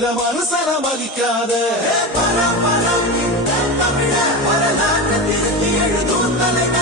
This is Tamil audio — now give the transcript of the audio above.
பிற மனுஷன மதிக்காத பரம் பரம் இந்த தமிழ வரலாற்று திருத்தி எழுதும் தலைவர்